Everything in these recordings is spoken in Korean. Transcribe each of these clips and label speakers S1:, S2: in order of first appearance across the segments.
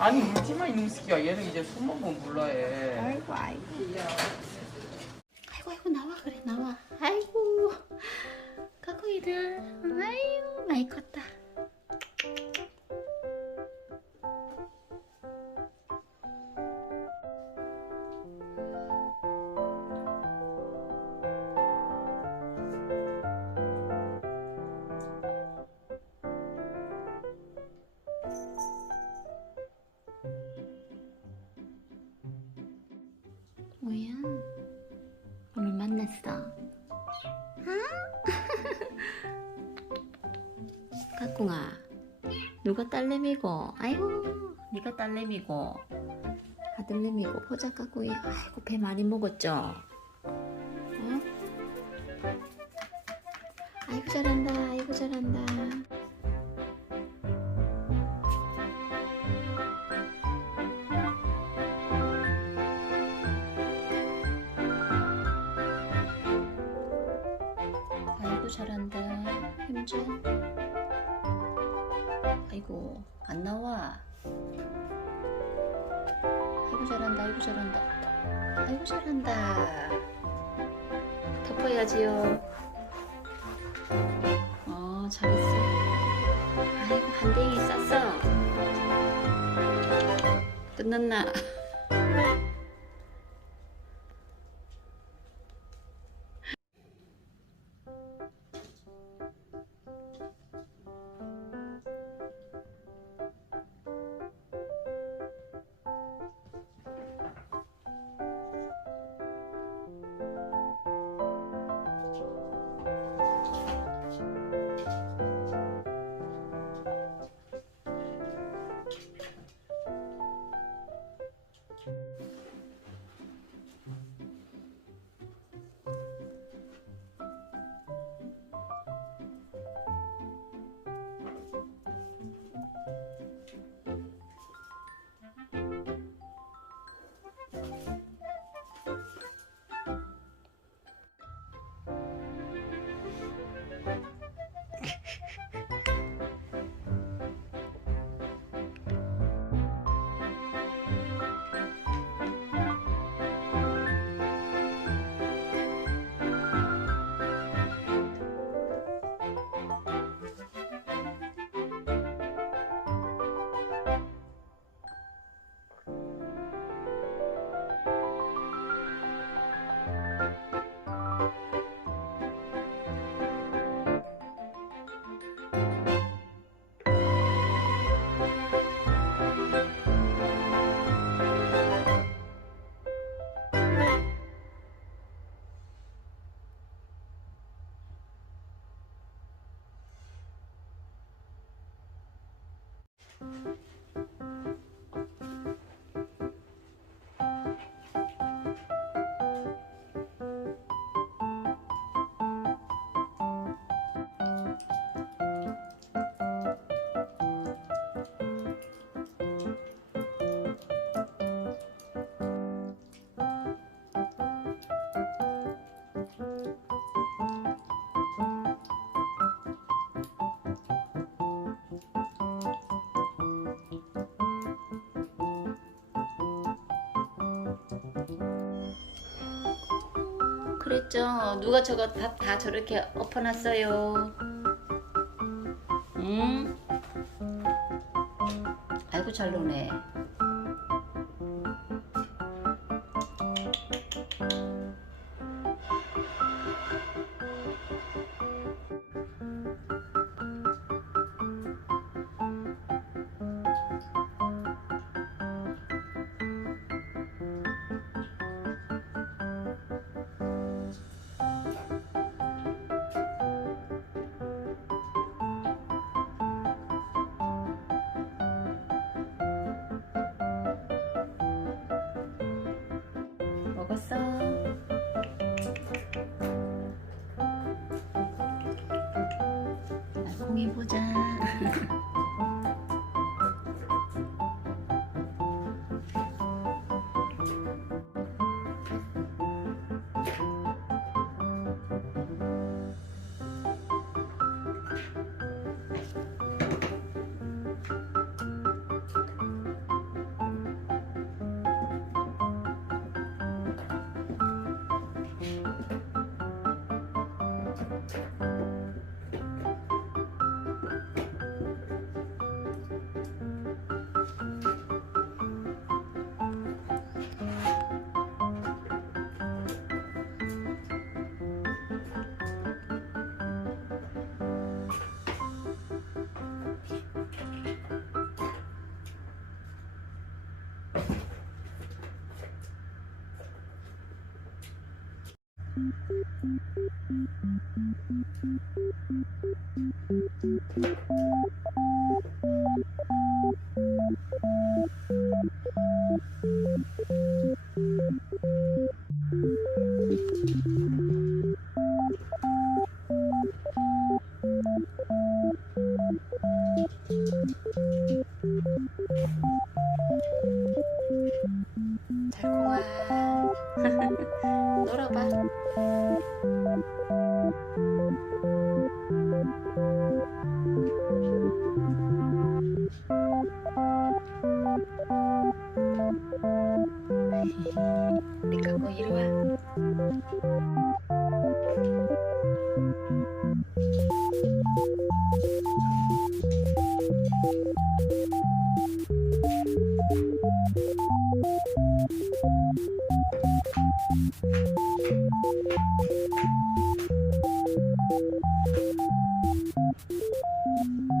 S1: 아니 울지마 이놈 새끼야. 얘는 이제 손만 보면 몰라해
S2: 아이고 아이고. 아이고 아이고 나와 그래 나와. 아이고. 까꿍이들. 아이고 많이 컸다 까꿍아 누가 딸내미고? 아이고 네가 딸내미고. 아들내미고 보자 까꿍이 아이고 배 많이 먹었죠? 어? 아이고 잘한다 아이고 잘한다. 잘한다. 힘줘 아이고 안 나와. 아이고 잘한다 아이고 잘한다. 아이고 잘한다. 덮어야지요. 어 잘했어. 아이고 한댕이 쌌어. 끝났나 그랬죠. 누가 저거 밥 다 저렇게 엎어놨어요. 응? 아이고 잘 노네. 먹었어. 알콩이 보자. 太快。でかこいるわ。 까꿍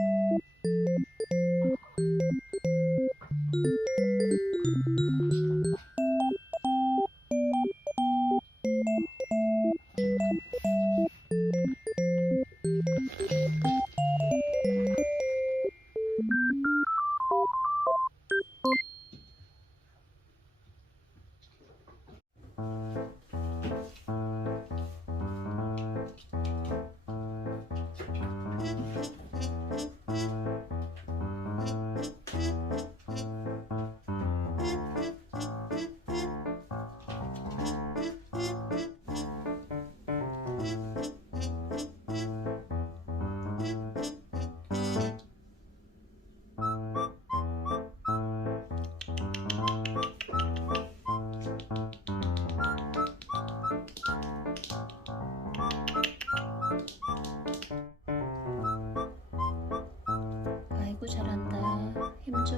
S2: 힘줘.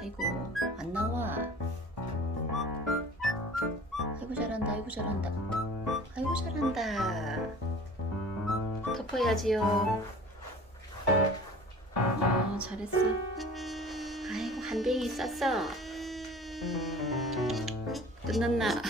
S2: 아이고 안 나와. 아이고 잘한다 아이고 잘한다. 아이고 잘한다. 덮어야지요. 어 잘했어. 아이고 한댕이 쌌어. 끝났나